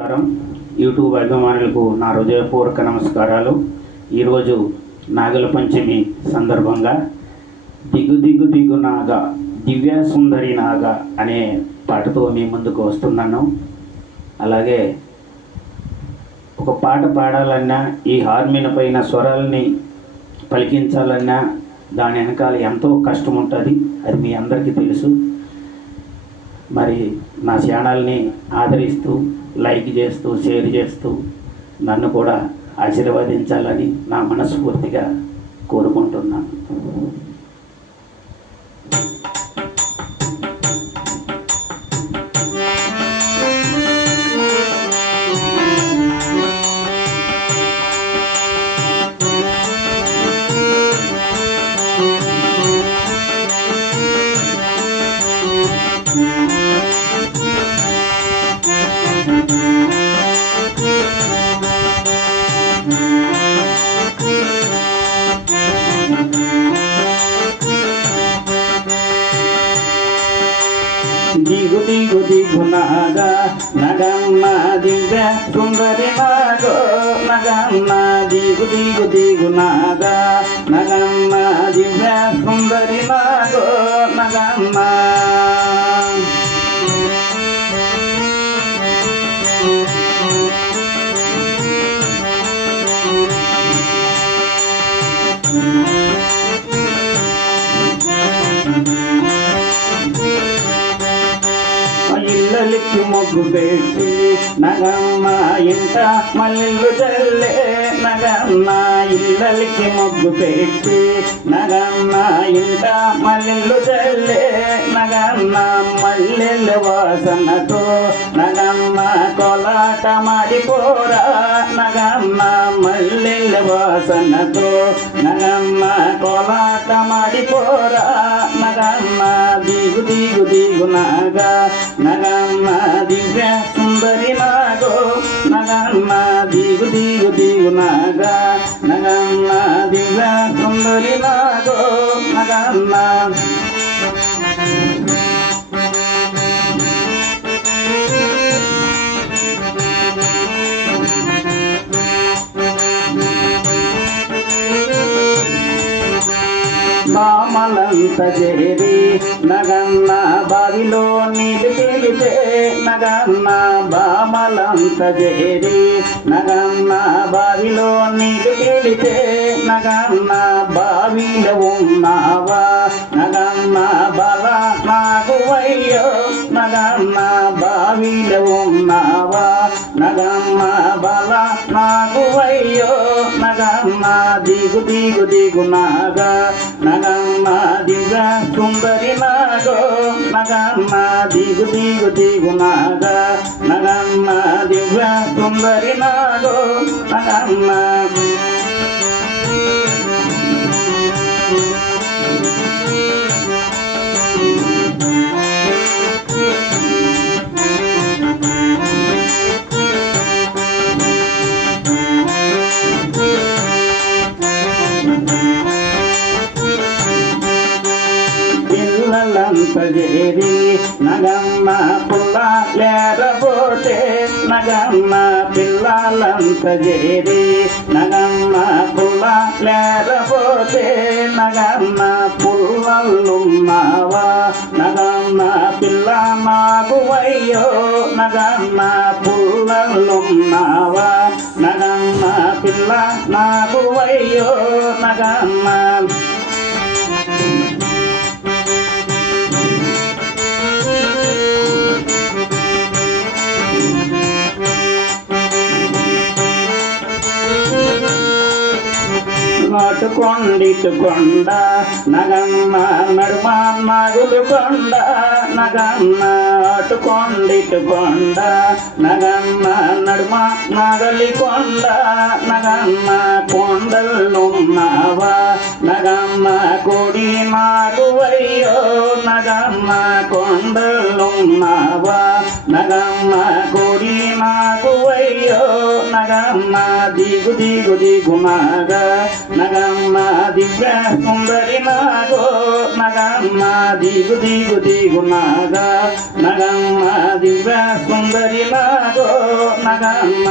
నమస్కారం. యూట్యూబ్ అభిమానులకు నా హృదయపూర్వక నమస్కారాలు. ఈరోజు నాగల పంచమి సందర్భంగా దిగు దిగు దిగు నాగ దివ్య సుందరి నాగ అనే పాటతో మీ ముందుకు వస్తున్నాను. అలాగే ఒక పాట పాడాలన్నా ఈ హార్మోన్ పైన స్వరాలని పలికించాలన్నా దాని వెనకాల ఎంతో కష్టం ఉంటుంది అది మీ అందరికీ తెలుసు. మరి నా ఛానల్ని ఆదరిస్తూ లైక్ చేస్తూ షేర్ చేస్తూ నన్ను కూడా ఆశీర్వదించాలని నా మనస్ఫూర్తిగా కోరుకుంటున్నాను. దిగు దిగు దిగు నాగా నగమ్మ దివ్య సుందరి నాగో నగమ్మ దిగు దిగు దిగు నాగా నగమ్మ దివ్య సుందరి నాగో నగమ్మ మొగ్గు పెట్టి నగమ్మ ఇంట మల్లెలు చల్లే నగమ్మ ఇళ్ళకి మొగ్గు పెట్టి నగమ్మ ఇంట మల్లెలు చల్లే నగమ్మ మల్లెలు వాసనతో నగమ్మ కోలాట మాడిపోరా నగమ్మ మల్లెలు వాసనతో నగమ్మ కోలాట మాడిపోరా దిగు దిగు దిగు నాగా నగమ్మ దివ్య సుందరి నాగో నగమ్మ దిగు దిగు దిగు నాగా నగమ్మ దివ్య సుందరి నాగో నగన్న బావిలో నీళ్ళు తేలితే నగన్న బామలంత చేరి నగన్న బావిలో నీళ్ళు తేలితే నగన్న బావిలో ఉన్నావా? నగన్న బల నాకు వయ్యో? నగన్న బావిలో ఉన్నావా? నగమ్మ బల నాకు వయ్యో? నగమ్మ దిగు దిగు దిగు నాగా? నగమ్మ దిగు సుందరి నాగో నగమ్మ దిగు దిగు దిగు నాగా నగమ్మ దివ్య సుందరి నాగో నగమ్మ పిల్లలంత నగమ్మ పుల్ల లేరబోతే నగమ్మ పిల్లలంతేరి నగమ్మ పుల్ల లేరబోతే నగమ్మ పుల్లల్లున్నావా నగమ్మ పిల్ల నాకు అయ్యో నగమ్మ పుల్లల్లున్నావా నగమ్మ పిల్ల నాకు అయ్యో నగమ్మ నాటుకొండిటు కొండ నగమ్మ నడుమ నాగులు కొండ నగమ్మ అటుకొండిటు కొండ నగమ్మ నడుమ నాగలి కొండ నగమ్మ కొండలున్నావా నగమ్మ కొడి నాగు అయ్యో నగమ్మ కొండలున్నావా నగమ్మ కొడి నాగు అయ్యో నగమ్మ దిగు దిగు దిగు నాగ నగమ్మ దివ్య సుందరి నాగో నగమ్మ దిగు దిగు దిగు నాగ నగమ్మ దివ్య సుందరి నాగో నగమ్మ